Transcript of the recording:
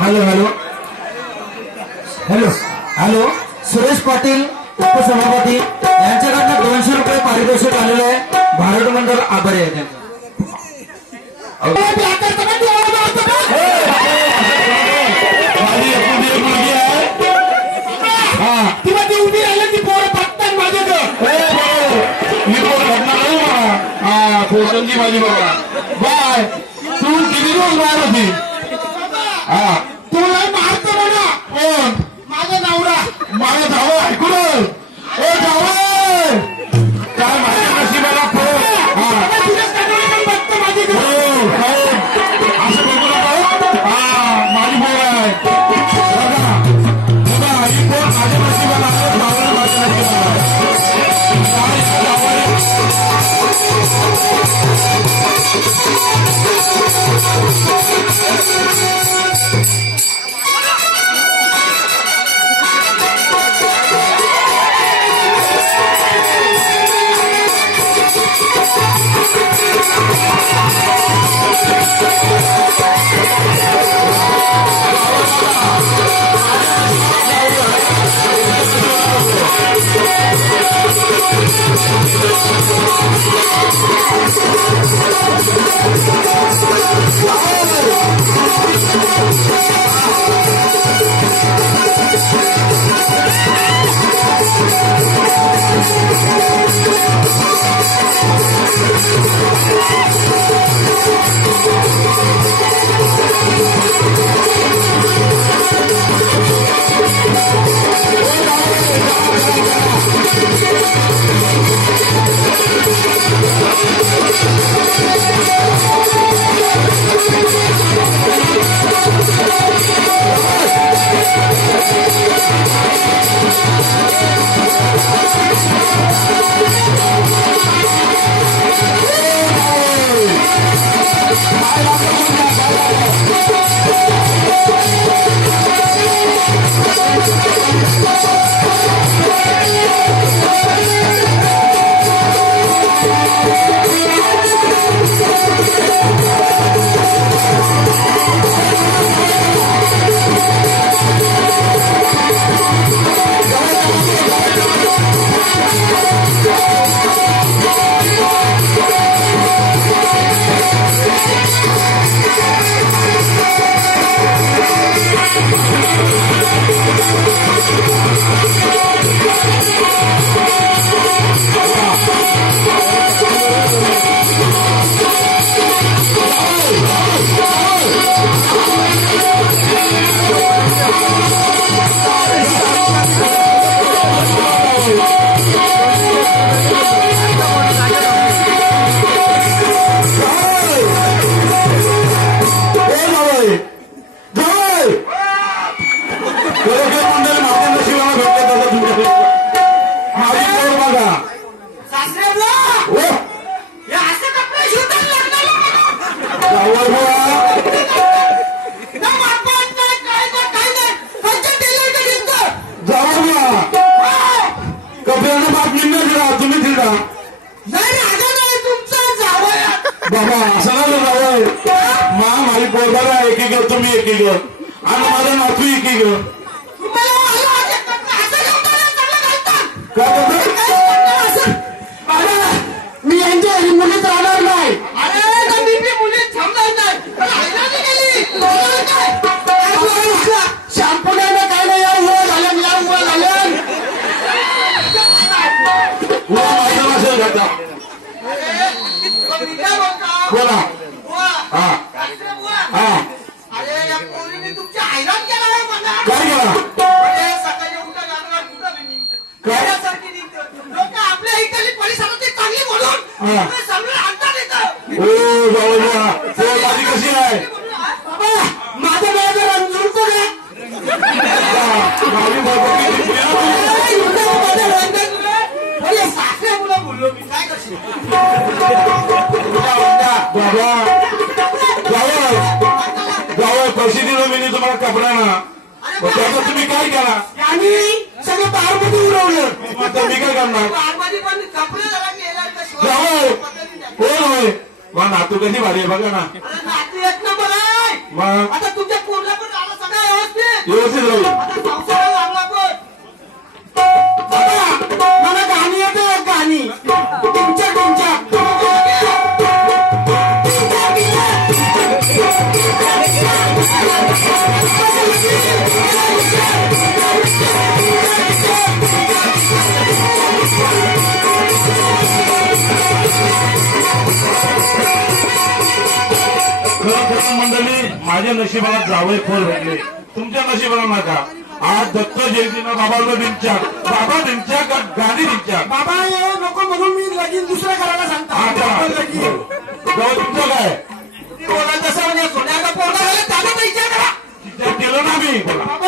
Hello hello hello hello Suresh Patil उपसभापती यांच्याकडनं 200 रुपये पारितोषिक आलेलं आहे. भारत मंडळ आभारी आहे त्यांचा. उभी राहिली ती पोरं बघतात माझ्याकडे. मी पोर घडणार नाही मला. हा पोषणची माझी बाबा बाय. तू किती दिवस बाहेर होती? हा तुला मारतो म्हणा. कोण? माझा नवरा. माझा धावा ऐकून ओ धावा काय माझ्या नशिबाला फोन. हा बघतो माझ्याकडे. असं बघू नका. हा माझी पोर आहे बघा बघा. ही पोर माझ्या नशिबाला आहे. धावा माझ्या नशिबाला आहे. की ग आणि माझा नातू की ग तुम्हाला मला वाटत नाही, असं लोकांना चांगलं घालतात. काय करतो मी यांच्या घरी मुलीच राहणार नाही. अरे तर मी बी मुलीच थांबणार नाही. पण हैराणी केली. लोकांना काय? शॅम्पू नाही ना काय नाही, या उभं झालं, या उभं झालं. तुला माझं नसेल घातला मी काय बोलतो? बोला बुवा, हा सासरे बुवा. हा अरे या पोरीने तुमच्या हैराण केला आहे मला. काय केला अरे सकाळी उठा गाडवा कुठं बी निघतं. काय? यासारखी निघतं. लोकं आपल्या इकडली परिसरात ती चांगली म्हणून हा. आपल्या समोर आणतात येतं. ओ जाऊ तो माझी कशी आहे बाबा, माझ्या डोळ्याचं रंग जुळतो का? माझी बाबा किती प्रिय आहे. अरे, इथं माझ्या रंगात तुला. अरे, सासऱ्या मुलं बोललो मी, काय करशील? बाबा जावं पैसे दिलो मी तुम्हाला कपडा ना मग त्याचं तुम्ही काय केला यांनी सगळं बारमध्ये उडवलं. मग आता मी काय करणार बारमध्ये पण कपडे जरा गेला तर शिवाय जावं पद्धतीने द्या. कोण होय मग नातू कशी भारी आहे बघा ना अरे, नातू एक नंबर आहे. मग आता तुमच्या पोरला पण आला सगळं व्यवस्थित. व्यवस्थित राहील आता संसाराला लागला पण. बाबा, मला गाणी येते एक गाणी. तुमच्या खरं मंडळी माझ्या नशिबाला जावई खोल भेटले तुमच्या नशिबाला नका आज दत्त जयंतीनं बाबा दिनच्या का गाणी दिनच्या बाबा ये नको म्हणून मी लगीन दुसऱ्या करायला हा सांगतो. चला. जावई तुमचं काय बोला तसं म्हणजे सोन्याचा पोरगा झाला त्याला तर विचार करा. ते केलं ना मी बोला बाबा